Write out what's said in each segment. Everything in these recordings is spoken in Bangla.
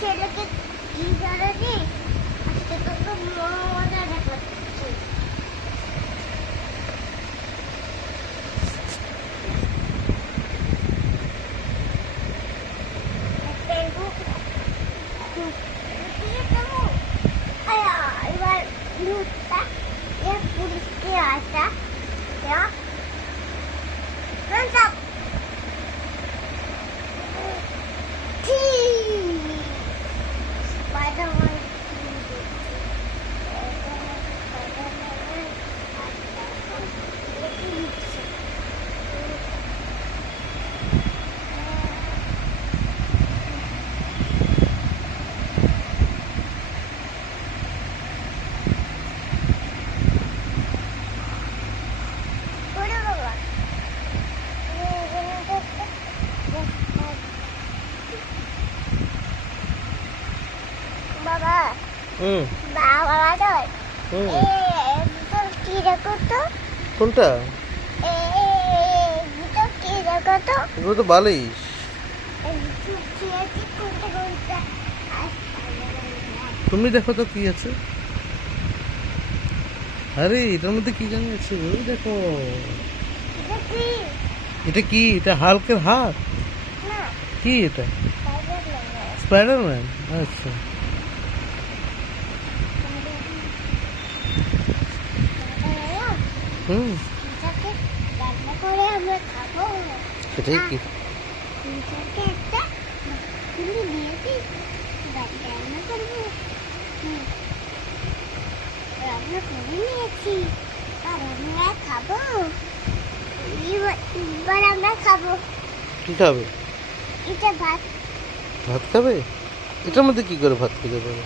ছেলেকে কি জানালি আজকে তো মজা দেখাচ্ছি। এবার লুটটা এর পুলিশকে আসা বাবা বাবা কি দেখো তো কোনটা কি দেখো তো এগুলো তো বালিশ। তুমি দেখো তো কি আছে। আরে এটার মধ্যে কি জানি আছে, ওই দেখো। এটা কি? এটা হাল্কের হাত? কি এটা? স্পাইডারম্যান। আচ্ছা সেটাই কি খাবো এবার আমরা খাবো। কি খাবে? এটা ভাত। ভাত খাবে? এটার মধ্যে কি করে ভাত খেতে পারে?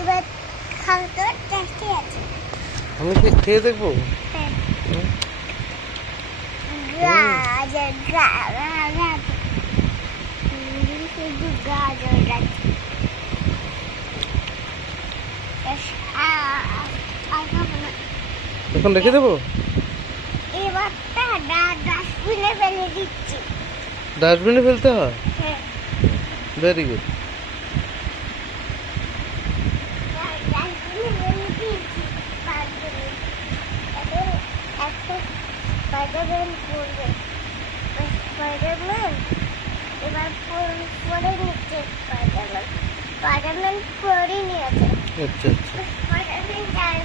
এবার খাওয়া টেস্টি আছে। আমি কি খেয়ে দেখবো? গাজর গাজর শুধু গাজর আছে। এখন রেখে দেবো? এবারটা ডাস্টবিনে ফেলে দিচ্ছি। ডাস্টবিনে ফেলতে হয়? Very good. স্পাইডারম্যান এবার পরে নিচ্ছে। স্পাইডারম্যান পরে নিয়েছে। আচ্ছা আচ্ছা। স্পাইডারম্যান